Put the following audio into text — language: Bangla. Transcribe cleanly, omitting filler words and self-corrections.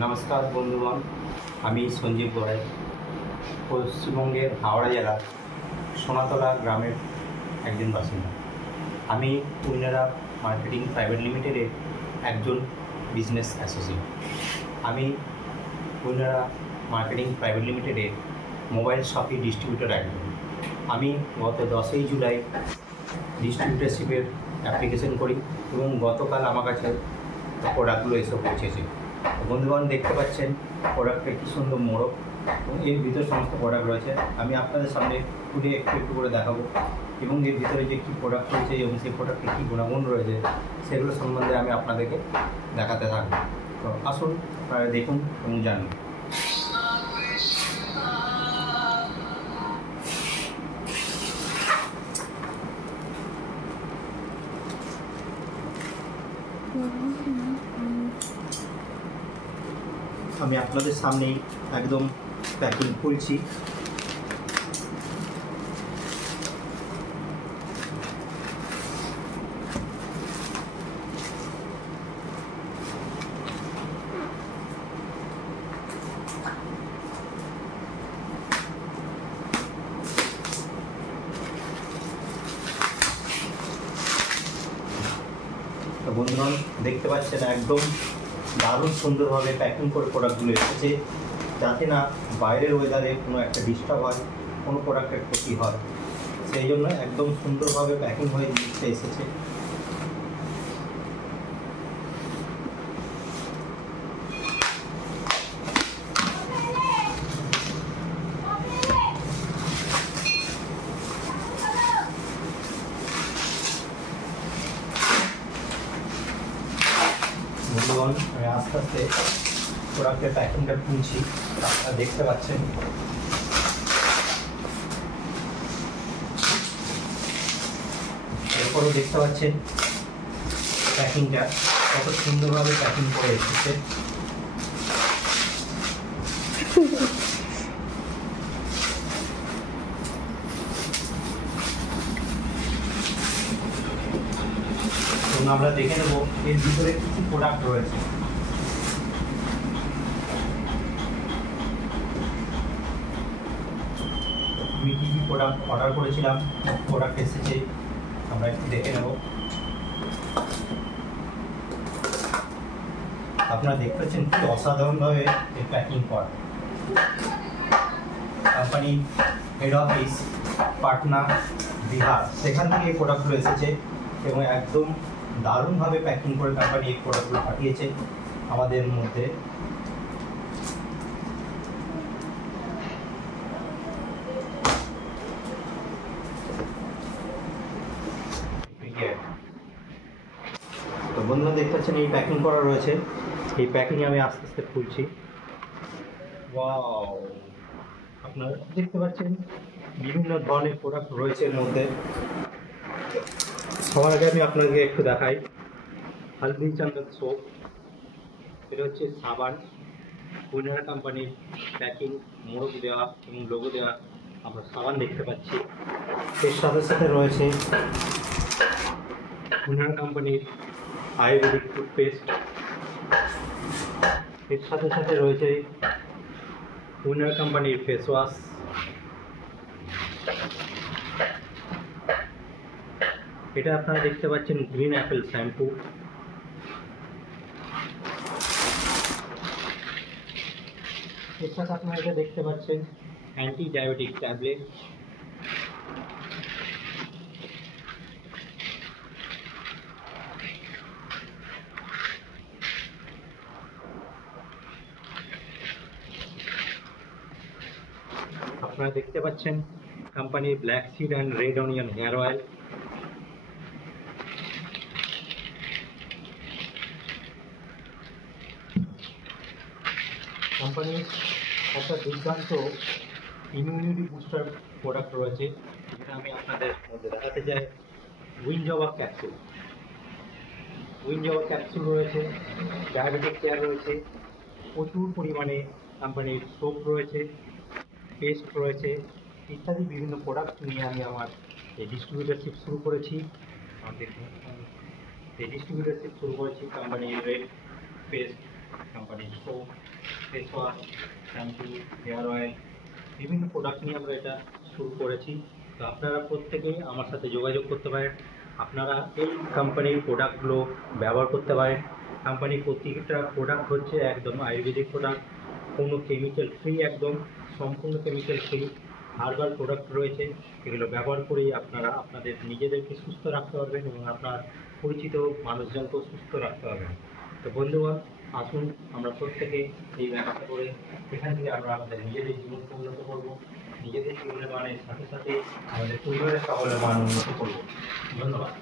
নমস্কার বন্ধুগণ, আমি সঞ্জীব গোহাই পশ্চিমবঙ্গের হাওড়া জেলার সোনাতলা গ্রামের একজন বাসিন্দা। আমি কুইনারা মার্কেটিং প্রাইভেট লিমিটেডের একজন বিজনেস অ্যাসোসিয়েট। আমি কুইনারা মার্কেটিং প্রাইভেট লিমিটেডের মোবাইল শপি ডিস্ট্রিবিউটর একজন। আমি গত 10ই জুলাই ডিস্ট্রিবিউটারশিপের অ্যাপ্লিকেশন করি এবং গতকাল আমার কাছে প্রোডাক্টগুলো এসে পৌঁছেছে। বন্ধুগণ, দেখতে পাচ্ছেন প্রোডাক্টটা কী সুন্দর মোড়ক এবং এর ভিতরে সমস্ত প্রোডাক্ট রয়েছে। আমি আপনাদের সামনে খুলে একটু করে দেখাবো এবং এর ভিতরে যে কী প্রোডাক্ট রয়েছে এবং সেই প্রোডাক্টের কী গুণাগুণ রয়েছে সেগুলো সম্বন্ধে আমি আপনাদেরকে দেখাতে থাকবো। তো আসুন আপনারা দেখুন এবং জানুন। আমি আপনাদের সামনেই একদম প্যাকিং খুলছি। তো বন্ধুগণ, দেখতে পাচ্ছেন একদম দারুণ সুন্দরভাবে প্যাকিং করে প্রোডাক্টগুলো এসেছে, যাতে না বাইরের ওয়েদারে কোনো একটা ডিস্টার্ব হয়, কোনো প্রোডাক্টের ক্ষতি হয়, সেই জন্য একদম সুন্দরভাবে প্যাকিং হয়ে জিনিসটা এসেছে। বন্ধুগণ, আমি আস্তে আস্তে প্রোডাক্টের প্যাকিংটা খুলছি। আপনারা দেখতে পাচ্ছেন এরপরও দেখতে পাচ্ছেন প্যাকিংটা কত সুন্দরভাবে প্যাকিং করে এসেছে। এবং আমরা দেখে নেব এর ভিতরে কী কী প্রোডাক্ট রয়েছে। আমি কী কী প্রোডাক্ট অর্ডার করেছিলাম, প্রোডাক্ট এসেছে, আমরা একটু দেখে নেব। আপনারা দেখতে পাচ্ছেন কি অসাধারণভাবে এই প্যাকিং করা। Company head office Patna, Bihar, সেখান থেকে এই প্রোডাক্টগুলো এসেছে এবং একদম দারুণভাবে প্যাকিং করে কোম্পানি এই প্রোডাক্টগুলো পাঠিয়েছে আমাদের মধ্যে। তো বন্ধুরা, দেখতে পাচ্ছেন এই প্যাকিং করা রয়েছে। এই প্যাকিং আমি আস্তে আস্তে খুলছি। ওয়াও, আপনারা দেখতে পাচ্ছেন বিভিন্ন ধরনের প্রোডাক্ট রয়েছে এর মধ্যে। সবার আগে আমি আপনাকে একটু দেখাই হলদি চন্দন সোপ। এটা হচ্ছে সাবান, কুইনারা কোম্পানির প্যাকিং, মোড়ক দেওয়া এবং লোগো দেওয়া আমরা সাবান দেখতে পাচ্ছি। এর সাথে সাথে রয়েছে কুইনারা কোম্পানির আয়ুর্বেদিক টুথপেস্ট। এর সাথে সাথে রয়েছে কুইনারা কোম্পানির ফেস ওয়াশ। এটা আপনারা দেখতে পাচ্ছেন গ্রিন অ্যাপেল শ্যাম্পু। এর সাথে আপনারা এটা দেখতে পাচ্ছেন অ্যান্টি ডায়াবেটিক ট্যাবলেট। আপনারা দেখতে পাচ্ছেন কোম্পানির black seed and red onion hair oil. কোম্পানির একটা দুর্দান্ত ইমিউনিটি বুস্টার প্রোডাক্ট রয়েছে, যেটা আমি আপনাদের মধ্যে দেখাতে চাই। উইনজবা ক্যাপসুল। উইনজবা ক্যাপসুল রয়েছে, ডায়াবেটিক কেয়ার রয়েছে, প্রচুর পরিমাণে কোম্পানির সোপ রয়েছে, পেস্ট রয়েছে, ইত্যাদি বিভিন্ন প্রোডাক্ট নিয়ে আমি আমার এই ডিস্ট্রিবিউটারশিপ শুরু করেছি। আমাদের এই ডিস্ট্রিবিউটারশিপ শুরু করেছি কোম্পানির রেড পেস্ট কোম্পানির soap, face wash, shampoo, hair oil, বিভিন্ন প্রোডাক্ট নিয়ে আমরা এটা শুরু করেছি। তো আপনারা প্রত্যেকেই আমার সাথে যোগাযোগ করতে পারেন। আপনারা এই কোম্পানির প্রোডাক্টগুলো ব্যবহার করতে পারেন। কোম্পানির প্রত্যেকটা প্রোডাক্ট হচ্ছে একদম আয়ুর্বেদিক প্রোডাক্ট, কোনো কেমিক্যাল ফ্রি, একদম সম্পূর্ণ কেমিক্যাল ফ্রি হার্বাল প্রোডাক্ট রয়েছে। এগুলো ব্যবহার করেই আপনারা আপনাদের নিজেদেরকে সুস্থ রাখতে পারবেন এবং আপনার পরিচিত মানুষজনকেও সুস্থ রাখতে পারবেন। তো বন্ধুগণ, আসুন আমরা প্রত্যেকে এই ব্যবসা করে এখান থেকে আমরা আমাদের নিজেদের জীবনকে উন্নত করব, নিজেদের জীবনের মানের সাথে সাথে আমাদের পরিবারের সকলের মান উন্নত করব। ধন্যবাদ।